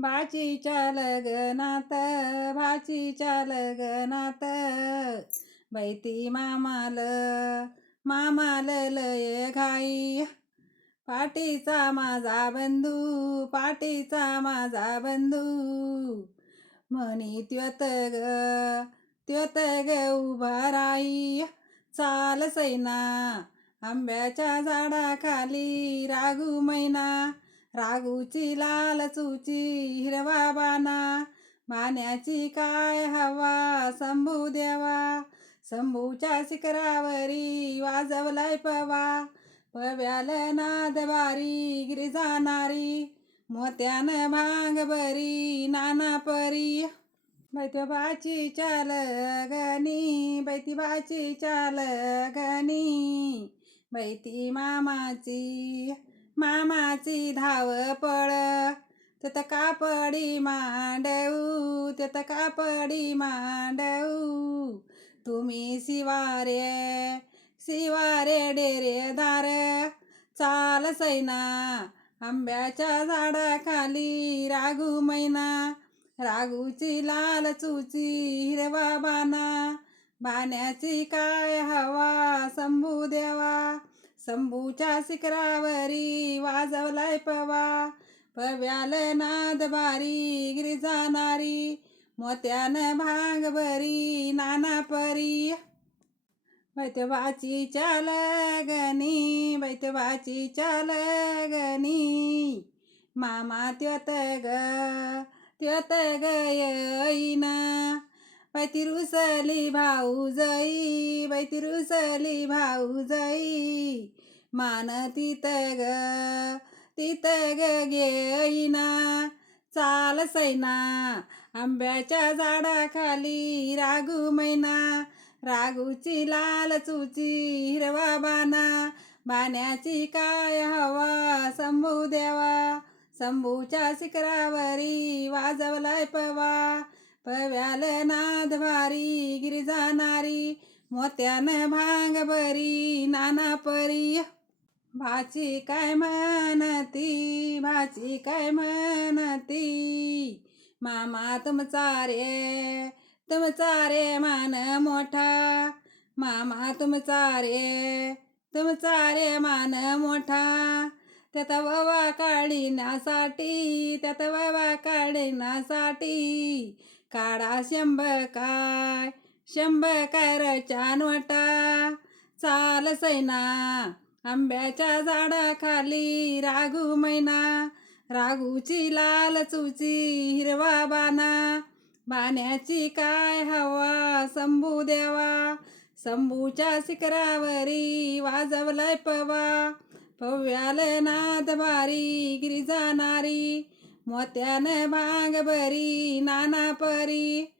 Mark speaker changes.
Speaker 1: भाचीच्या लग्नात भाचीच्या लग्नात बैती मामाल मामाल लय घाई. पाटीचा माझा बंधू पाटीचा माझा बंधू. म्हणी त्वत ग त्वत ग उभा राई. चाल सैना आंब्याच्या झाडाखाली रागू मैना. रागूची लाल चुची हिरवा बाना मान्याची काय हवा शंभू देवा. शंभूच्या शिखरावरी वाजवलाय पवा पव्याल नाद बारी गिरिजानारी मोत्यान भांग बरी नाना परी बैतबाची चाल गणी बैतीबाची चाल गणी बैती मामाची मामाची धाव पळ. त्यात कापडी मांडऊ त्यात कापडी मांडऊ तुम्ही शिवारे शिवारे डेरेदार चाल सैना आंब्याच्या झाडाखाली रागू मैना. रागूची लाल चुची हिरवा बाना. बाण्याची काय हवा संभू देवा. शंभूच्या शिखरावरी वाजवलाय पवा. पव्याल नाद बारी गिरिजानारी मोत्यान भांग बरी नाना परी. बैतवाची चाल गणी बैतवाची चाल गणी मामा त्योत ग त्योत गयना येईना बैती रुसली भाऊ जई बैती भाऊ जई मान तित ग तित गेईना चाल सैना आंब्याच्या झाडाखाली रागू मैना. रागूची लाल चुची हिरवा बाना. बाण्याची काय हवा संभू देवा. संभूच्या शिखरावरी वाजवलाय पवा. पव्याल नाद भारी गिरिजानारी मोत्यान भांग बरी नाना परी. भाची काय म्हणती भाची काय म्हणती? मामा तुमचा रे तुमचा रे मान मोठा. मामा तुमचा रे तुमचा रे मान मोठा. त्यात ववा काढण्यासाठी त्यात ववा काढण्यासाठी काढा शंभ काय शंभ काय रचान वाटा. चाल सैना आंब्याच्या झाडाखाली राघू मैना. राघूची लाल चुची हिरवा बाना. बाण्याची काय हवा शंभू देवा. शंभूच्या शिखरावरी वाजवलाय पवा. पव्याल नाद बारी गिरिजानारी मोत्यान बांग बरी नाना परी.